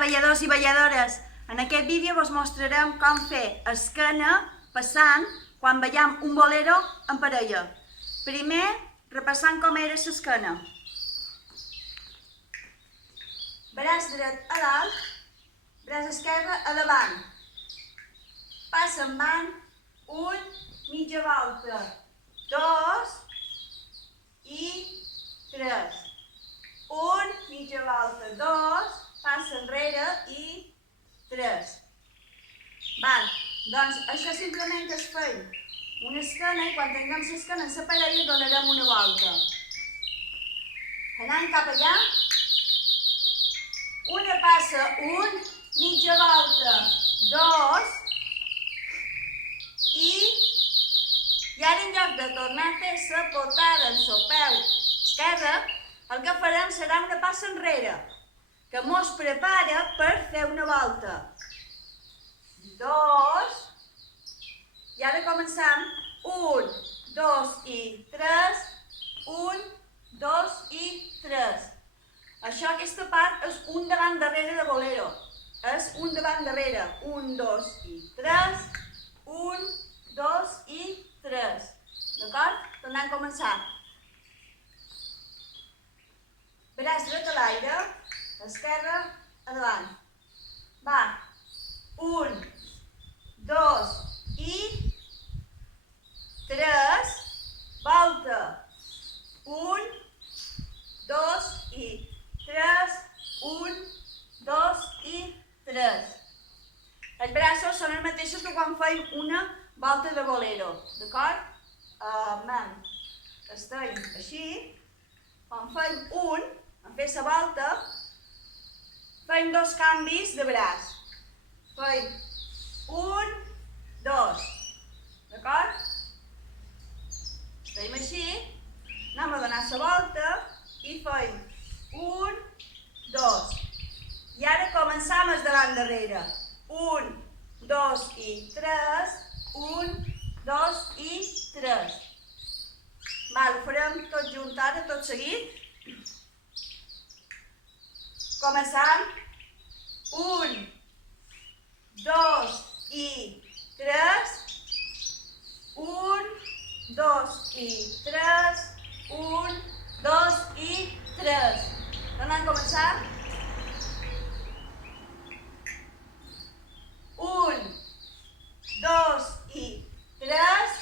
balladors i balladores! En aquest vídeo vos mostrarem com fer esquena passant quan ballam un bolero en parella. Primer, repassant com era l'esquena. Braç dret a dalt, braç esquerre a davant. Passa en van, un, mitja volta, dos i tres. Un, mitja volta, dos, passa enrere i tres. Val, doncs això simplement és fer una esquena i quan tinguem l'esquena en la parella donarem una volta. Anant cap allà, una passa, un, mitja volta, dos, i ara en lloc de tornar a fer la potada en el peu esquerre, el que farem serà una passa enrere, que mos prepara per fer una volta. Dos, i ara començam. Un, dos i tres, un, dos i tres. Això, aquesta part, és un davant darrere de bolero. És un davant darrere. Un, dos i tres, un, dos i tres. D'acord? Tornem a començar. Braç dret a l'aire, esquerre a davant. Va. Un, dos i tres. Volta. Un, dos i tres. Un, dos i tres. Els braços són els mateixos que quan feim una volta de bolero. D'acord? Estem així. Quan fem un, en fer la volta, fem dos canvis de braç. Fem un, dos. D'acord? Estem així, anem a donar la volta i fem un, dos. I ara començam el davant darrere. Un, dos i tres. Un, dos i tres. Val, ho farem tot junt ara, tot seguit. Començam. Un, dos i tres. Un, dos i tres. Un, dos i tres. Tornem a començar. Un, dos i tres.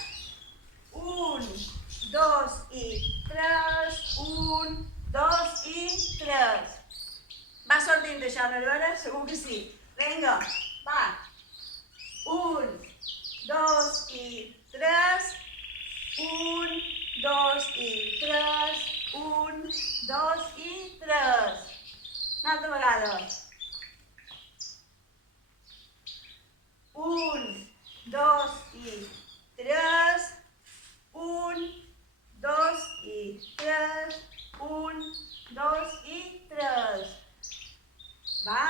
Un, dos i tres. Un, dos i tres. Va sortint això, Nervera? Segur que sí. Vinga, va. Un, dos i tres. Un, dos i tres. Un, dos i tres. Una altra vegada. Un, dos i tres. Un, dos i tres. Un, dos i tres. Va?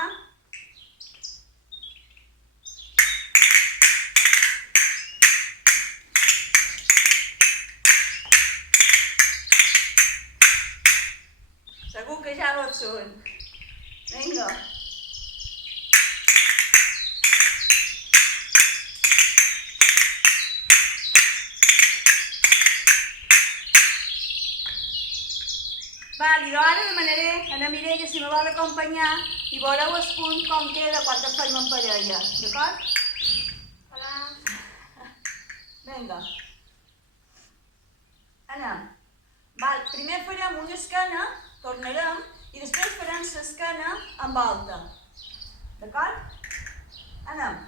Segur que ja vos són. Vinga. Val, i ara demanaré a la Mireia si me vol acompanyar i veureu el punt com queda quan ens fem en parella. D'acord? Hola. Vinga. Anem. Val, primer farem una esquena, tornarem, i després farem l'esquena en volta. D'acord? Anem.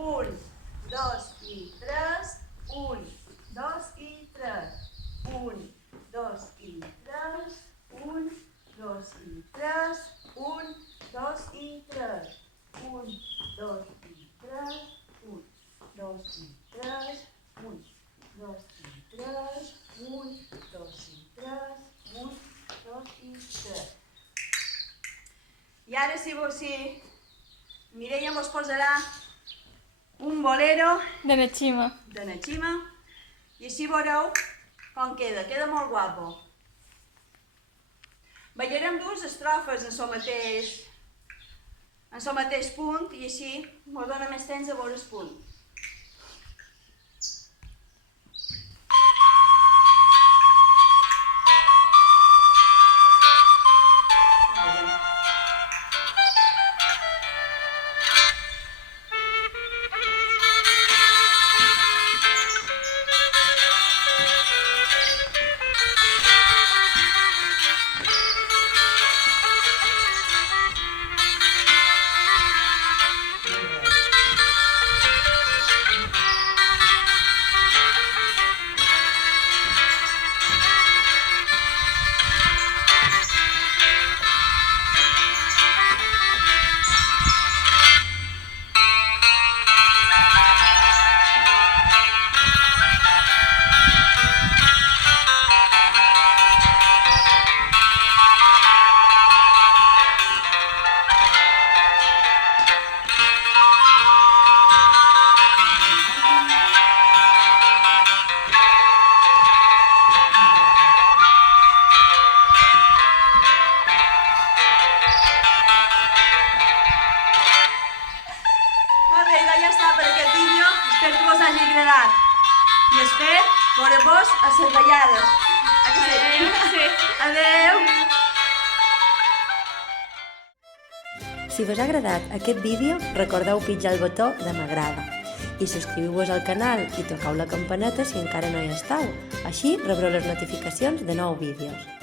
Un, dos i tres. Un, dos i tres. Un, dos i tres. Un, dos i tres. Un, dos i tres. Un, dos i tres. Un, dos i tres. Un, dos i tres. Un, dos i tres. Un, dos i tres. I ara si Mireia mos posarà un bolero de Nachima. I així veureu com queda molt guapo. Ballarem dues estrofes en el mateix en el mateix punt i així ens dona més temps a veure el punt. Ja està per aquest vídeo, espero que us hagi agradat i espero veure-vos a les ballades. Adeu! Si vos ha agradat aquest vídeo, recordeu pitjar el botó de m'agrada i subscriviu-vos al canal i tocau la campaneta si encara no hi esteu. Així rebreu les notificacions de nous vídeos.